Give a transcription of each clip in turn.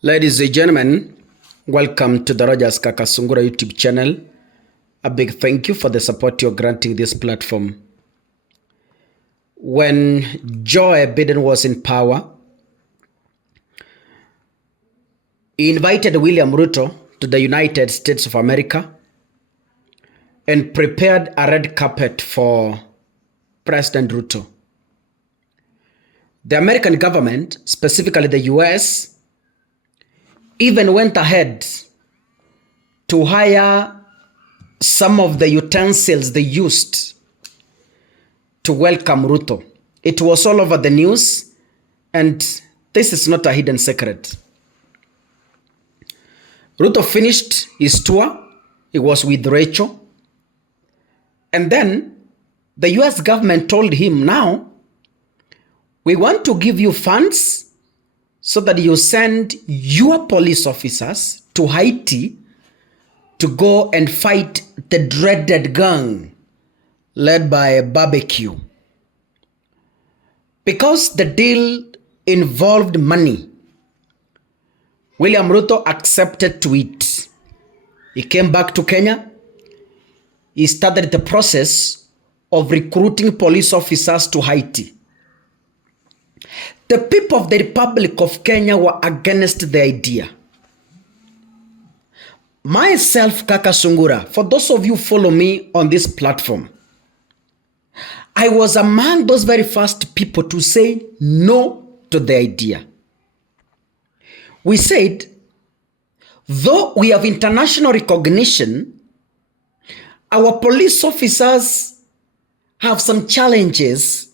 Ladies and gentlemen, welcome to the Rogers Kakasungura YouTube channel. A big thank you for the support you're granting this platform. When Joe Biden was in power, he invited William Ruto to the United States of America and prepared a red carpet for President Ruto. The American government, specifically the US, even went ahead to hire some of the utensils they used to welcome Ruto. It was all over the news, and this is not a hidden secret. Ruto finished his tour. He was with Rachel. And then the US government told him, now, we want to give you funds so that you send your police officers to Haiti to go and fight the dreaded gang led by Barbecue. Because the deal involved money, William Ruto accepted to it. He came back to Kenya. He started the process of recruiting police officers to Haiti. The people of the Republic of Kenya were against the idea. Myself, Kakasungura, for those of you who follow me on this platform, I was among those very first people to say no to the idea. We said, though we have international recognition, our police officers have some challenges,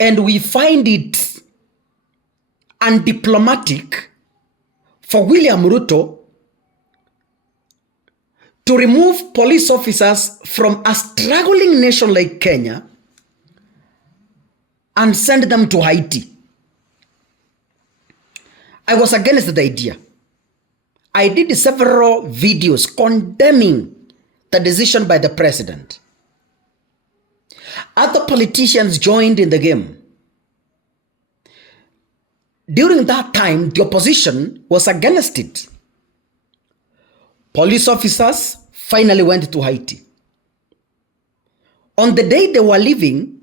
and we find it undiplomatic for William Ruto to remove police officers from a struggling nation like Kenya and send them to Haiti. I was against the idea. I did several videos condemning the decision by the president. Other politicians joined in the game. During that time, the opposition was against it. Police officers finally went to Haiti. On the day they were leaving,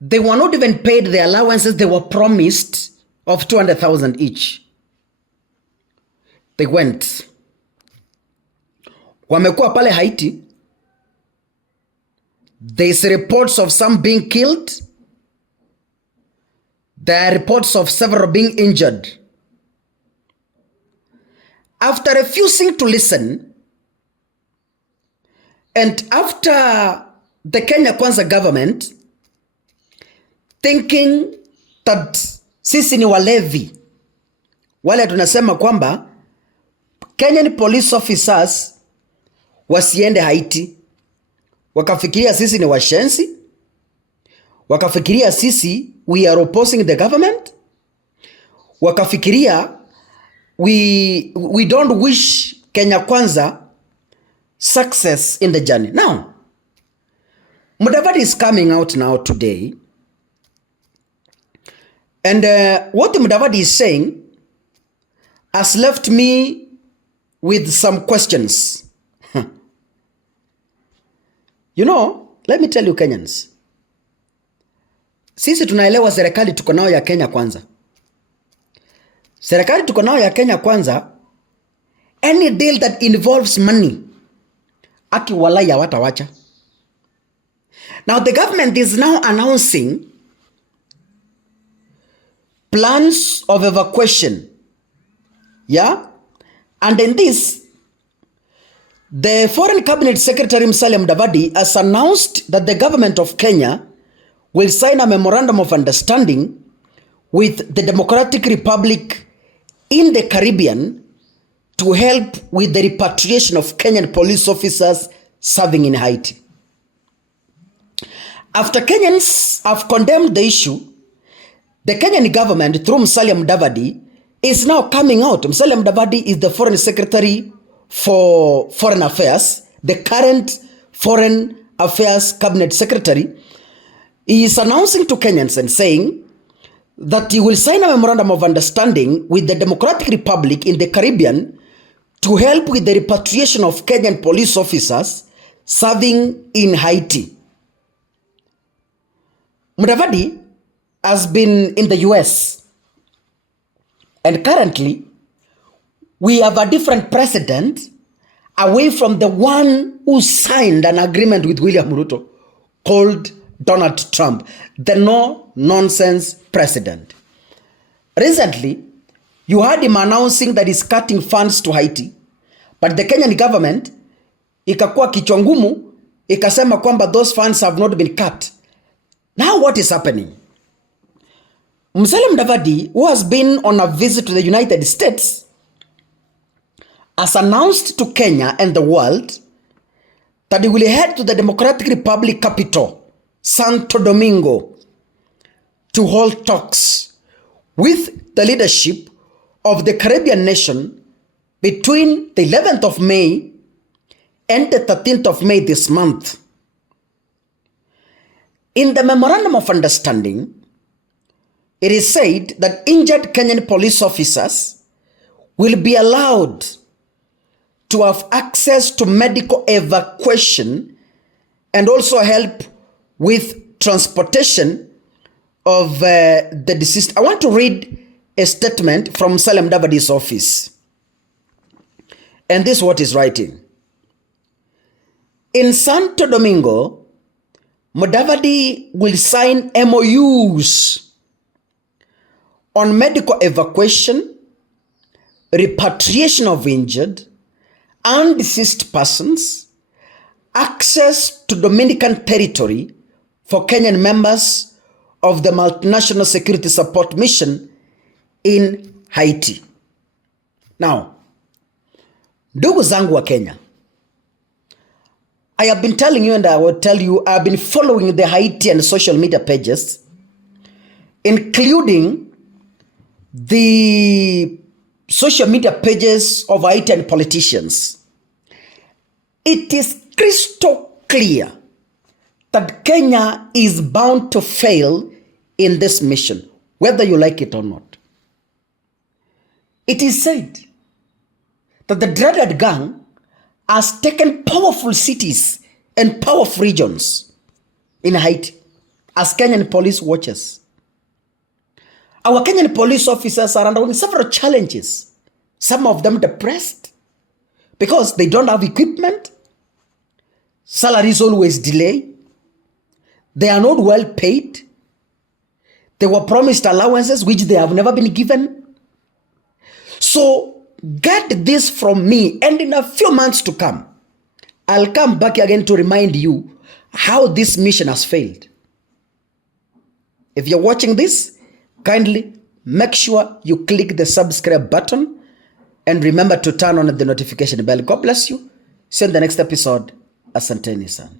they were not even paid the allowances they were promised of 200,000 each. They went. Wamekuwa pale Haiti. There's reports of some being killed. There are reports of several being injured. After refusing to listen, and after the Kenya Kwanza government thinking that sisi ni walevi, wale tunasema kwamba Kenyan police officers wasiende Haiti, wakafikiria sisi ni washenzi, wakafikiria sisi we are opposing the government, wakafikiria we don't wish Kenya Kwanza success in the journey. Now, Mudavadi is coming out now today, and what Mudavadi is saying has left me with some questions. You know, let me tell you Kenyans, sisi tunaelewa serikali tuko nao ya Kenya Kwanza. Serikali tuko nao ya Kenya Kwanza, any deal that involves money, aki walai hawatawacha. Now the government is now announcing plans of evacuation. Yeah? And in this, the Foreign Cabinet Secretary Musalia Mudavadi has announced that the government of Kenya will sign a memorandum of understanding with the Democratic Republic in the Caribbean to help with the repatriation of Kenyan police officers serving in Haiti. After Kenyans have condemned the issue, the Kenyan government, through Musalia Mudavadi, is now coming out. Musalia Mudavadi is the Foreign Secretary for Foreign Affairs, the current Foreign Affairs Cabinet Secretary. He is announcing to Kenyans and saying that he will sign a memorandum of understanding with the Democratic Republic in the Caribbean to help with the repatriation of Kenyan police officers serving in Haiti. Mudavadi has been in the US, and currently we have a different president away from the one who signed an agreement with William Ruto called Donald Trump, the no-nonsense president. Recently, you heard him announcing that he's cutting funds to Haiti, but the Kenyan government ikakuwa kichwa ngumu, ikasema kwamba those funds have not been cut. Now what is happening? Musalia Mudavadi, who has been on a visit to the United States, has announced to Kenya and the world that he will head to the Democratic Republic capital, Santo Domingo, to hold talks with the leadership of the Caribbean nation between the 11th of May and the 13th of May this month. In the Memorandum of Understanding, it is said that injured Kenyan police officers will be allowed to have access to medical evacuation and also help with transportation of the deceased. I want to read a statement from Musalia Mudavadi's office. And this is what is writing. In Santo Domingo, Mudavadi will sign MOUs on medical evacuation, repatriation of injured and deceased persons, access to Dominican territory for Kenyan members of the multinational security support mission in Haiti. Now, ndugu zangu wa Kenya, I have been telling you, and I will tell you, I have been following the Haitian social media pages, including the social media pages of Haitian politicians. It is crystal clear that Kenya is bound to fail in this mission, whether you like it or not. It is said that the dreaded gang has taken powerful cities and powerful regions in Haiti as Kenyan police watchers. Our Kenyan police officers are undergoing several challenges, some of them depressed because they don't have equipment, salaries always delay, they are not well paid, they were promised allowances which they have never been given. So get this from me, and in a few months to come, I'll come back again to remind you how this mission has failed. If you're watching this, kindly make sure you click the subscribe button and remember to turn on the notification bell. God bless you. See you in the next episode. Asanteni sana.